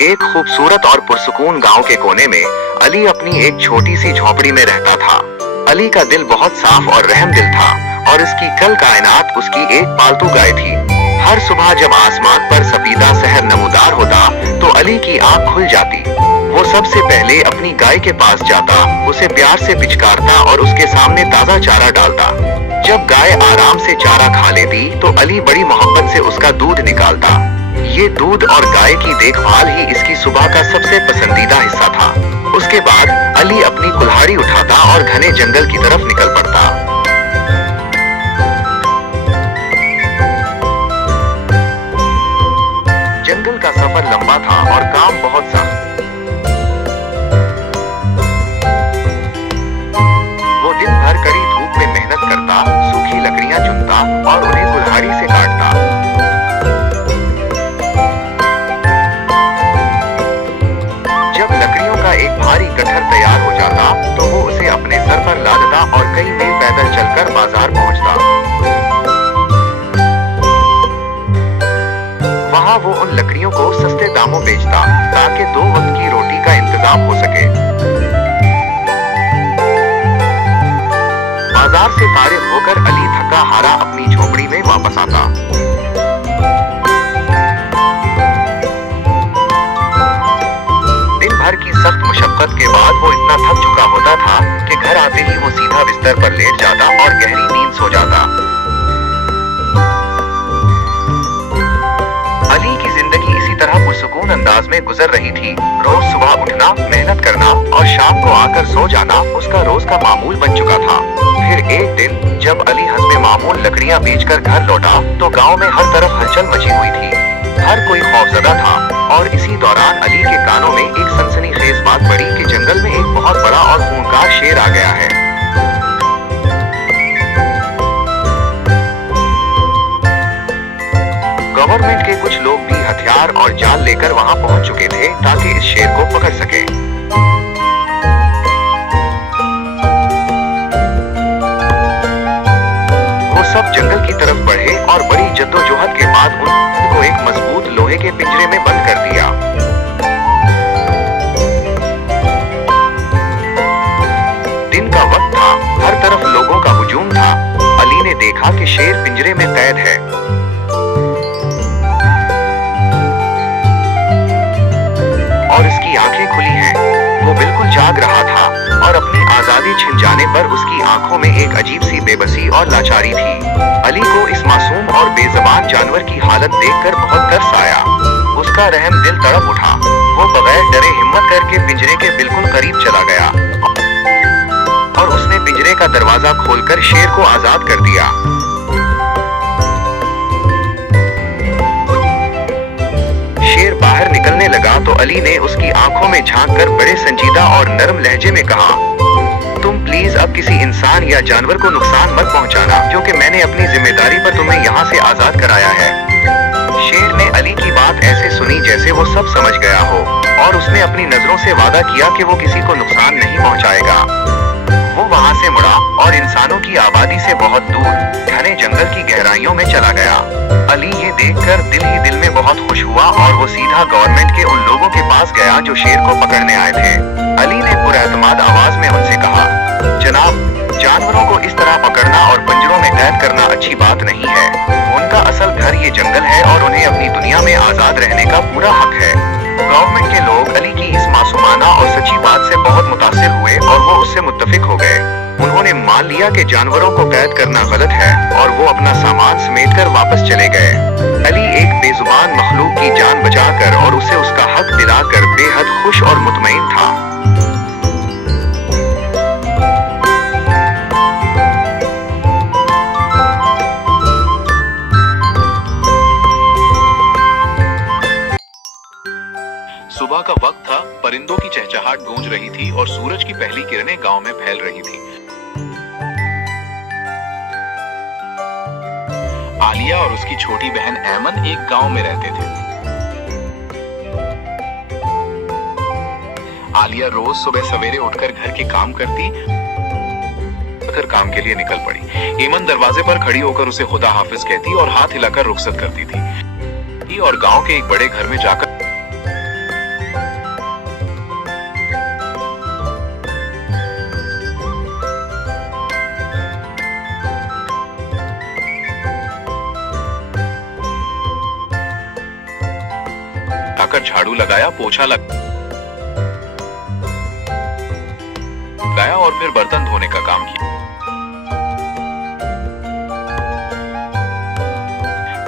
एक खूबसूरत और पुरसुकून गांव के कोने में अली अपनी एक छोटी सी झोपड़ी में रहता था। अली का दिल बहुत साफ और रहमदिल था और इसकी कल कायनात उसकी एक पालतू गाय थी। हर सुबह जब आसमान पर सफीदा सहर नमूदार होता तो अली की आंख खुल जाती। वो सबसे पहले अपनी गाय के पास जाता, उसे प्यार से पिचकारता और उसके सामने ताजा चारा डालता। जब गाय आराम से चारा खा लेती तो अली बड़ी मोहब्बत से उसका दूध निकालता। ये दूध और गाय की देखभाल ही इसकी सुबह का सबसे पसंदीदा हिस्सा था। उसके बाद अली अपनी कुल्हाड़ी उठाता और घने जंगल की तरफ निकल पड़ता। जंगल का सफर लंबा था और काम बहुत सख्त। वो दिन भर कड़ी धूप में मेहनत करता, सूखी लकड़ियां चुनता और उन्हें कुल्हाड़ी से काटता। जब लकड़ियों का एक भारी गट्ठर तैयार हो जाता तो वो उसे अपने सर पर लादता और कई मील पैदल चलकर बाजार पहुंचता। वहां वो उन लकड़ियों को सस्ते दामों बेचता ताकि 2 वक्त की रोटी का इंतजाम हो सके। बाजार से फारिग होकर अली थका हारा अपनी झोपड़ी में वापस आता। दिन भर की सख्त मशक्कत के बाद वो इतना थक चुका होता था कि घर आते ही वो सीधा बिस्तर पर लेट जाता और गहरी नींद सो जाता। अली की जिंदगी इसी तरह पुरसुकून अंदाज में गुजर रही थी। रोज सुबह उठना, मेहनत करना और शाम को आकर सो जाना उसका रोज का मामूल बन चुका था। फिर एक दिन जब अली हस्बे मामूल लकड़ियां बेचकर घर लौटा तो गांव में हर तरफ हलचल मची हुई थी। हर कोई खौफजदा था और इसी दौरान अली के कानों में एक सनसनीखेज बात पड़ी कि जंगल में एक बहुत बड़ा और खूंखार शेर आ गया है। गवर्नमेंट के कुछ लोग भी हथियार और जाल लेकर वहां पहुंच चुके थे ताकि इस शेर को पकड़ सके। वो सब जंगल की तरफ बढ़े और बड़ी जद्दोजहद के बाद उनको एक मजबूत लोहे के पिंजरे में बंद कर दिया। दिन का वक्त था, हर तरफ लोगों का हुजूम था। अली ने देखा कि शेर पिंजरे में कैद है और इसकी आंखें खुली हैं। वो बिल्कुल जाग रहा था और अपनी आजादी छिन जाने पर उसकी आंखों में एक अजीब सी बेबसी और लाचारी थी। अली को इस मासूम और बेज़बान जानवर की हालत देखकर बहुत तरस आया। उसका रहम दिल तड़प उठा। वो बगैर डरे हिम्मत करके पिंजरे के बिल्कुल करीब चला गया और उसने पिंजरे का दरवाजा खोलकर शेर को आजाद कर दिया। शेर बाहर निकलने लगा तो अली ने उसकी आंखों में झांककर बड़े संजीदा और नरम लहजे में कहा, तुम प्लीज अब किसी इंसान या जानवर को नुकसान मत पहुंचाना, क्योंकि मैंने अपनी जिम्मेदारी पर तुम्हें यहाँ से आजाद कराया है। शेर ने अली की बात ऐसे सुनी जैसे वो सब समझ गया हो और उसने अपनी नजरों से वादा किया कि वो किसी को नुकसान नहीं पहुंचाएगा। वो वहां से मुड़ा और इंसानों की आबादी से बहुत दूर घने जंगल की गहराइयों में चला गया। अली ये देखकर दिल ही दिल में बहुत खुश हुआ और वो सीधा गवर्नमेंट के उन लोगों के पास गया जो शेर को पकड़ने आए थे। अली ने पुरएतमाद आवाज में उनसे कहा, जनाब, जानवरों को इस तरह पकड़ना और पिंजरों में कैद करना अच्छी बात नहीं है। उनका असल घर ये जंगल है और उन्हें अपनी दुनिया में आजाद रहने का पूरा हक है। गवर्नमेंट के लोग अली की इस मासूमाना और सच्ची बात से बहुत मुतासिर हुए और वो उससे मुत्तफिक हो गए। उन्होंने मान लिया कि जानवरों को कैद करना गलत है और वो अपना सामान समेटकर वापस चले गए। अली एक बेजुबान मखलूक की जान बचाकर और उसे उसका हक दिलाकर बेहद खुश और मुतमईन था। सुबह का वक्त था, परिंदों की चहचहाट गूंज रही थी और सूरज की पहली किरणें गांव में फैल रही थी। आलिया और उसकी छोटी बहन ऐमन एक गांव में रहते थे। आलिया रोज सुबह सवेरे उठकर घर के काम करती, फिर काम के लिए निकल पड़ी। ऐमन दरवाजे पर खड़ी होकर उसे खुदा हाफिज कहती और हाथ हिलाकर रुखसत करती थी और गांव के एक बड़े घर में जाकर जाकर झाड़ू लगाया, पोछा लगाया और फिर बर्तन धोने का काम किया।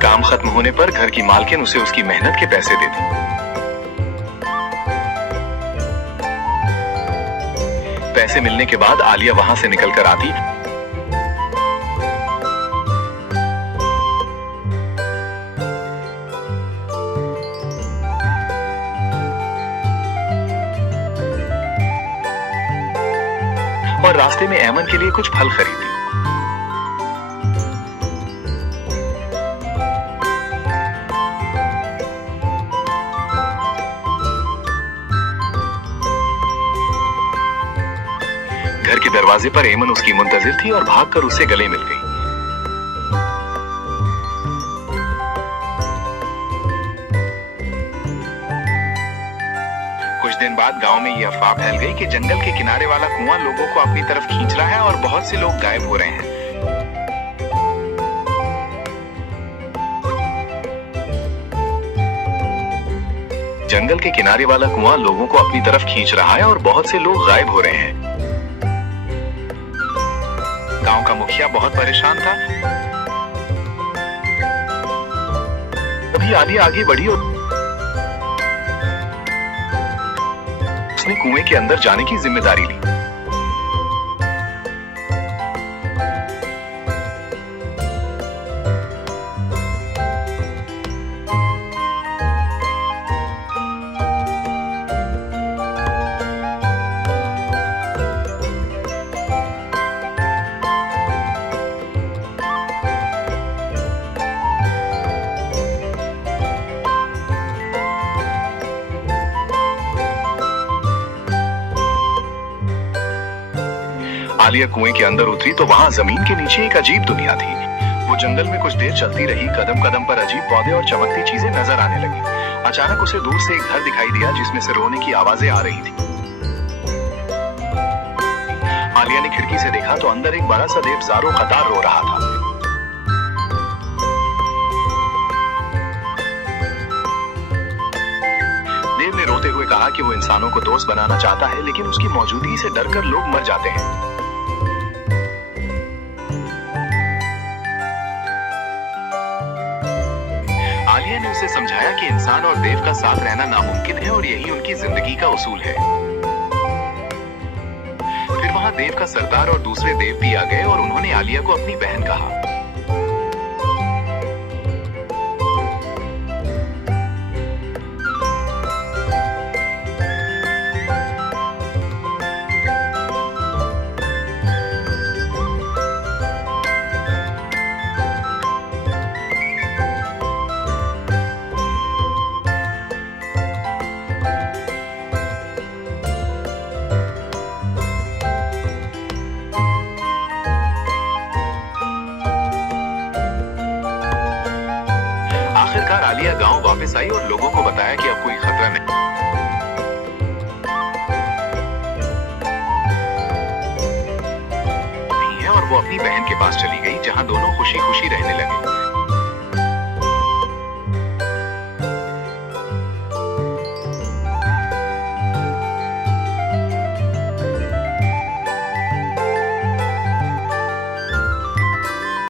काम खत्म होने पर घर की मालकिन उसे उसकी मेहनत के पैसे देती। पैसे मिलने के बाद आलिया वहां से निकलकर आती और रास्ते में ऐमन के लिए कुछ फल खरीदी। घर के दरवाजे पर ऐमन उसकी मुंतजिर थी और भागकर उससे गले मिल गई। कुछ दिन बाद गांव में यह अफवाह फैल गई कि जंगल के किनारे वाला कुआं लोगों को अपनी तरफ खींच रहा है और बहुत से लोग गायब हो रहे हैं। जंगल के किनारे वाला कुआं लोगों को अपनी तरफ खींच रहा है और बहुत से लोग गायब हो रहे हैं। गांव का मुखिया बहुत परेशान था। अभी आलिया आगे बढ़ी और उसने कुएं के अंदर जाने की जिम्मेदारी ली। आलिया कुएं के अंदर उतरी तो वहां जमीन के नीचे एक अजीब दुनिया थी। वो जंगल में कुछ देर चलती रही, कदम कदम पर अजीब पौधे और चमकती चीजें नजर आने लगी। अचानक उसे दूर से एक घर दिखाई दिया जिसमें से रोने की आवाजें आ रही थी। आलिया ने खिड़की से देखा तो अंदर एक बड़ा सा देव ज़ारो कतार रो रहा था। देव ने रोते हुए कहा कि वो इंसानों को दोस्त बनाना चाहता है, लेकिन उसकी मौजूदगी से डरकर लोग मर जाते हैं। आलिया ने उसे समझाया कि इंसान और देव का साथ रहना नामुमकिन है और यही उनकी जिंदगी का उसूल है। फिर वहां देव का सरदार और दूसरे देव भी आ गए और उन्होंने आलिया को अपनी बहन कहा। आखिरकार आलिया गांव वापस आई और लोगों को बताया कि अब कोई खतरा नहीं है और वो अपनी बहन के पास चली गई, जहां दोनों खुशी खुशी रहने लगे।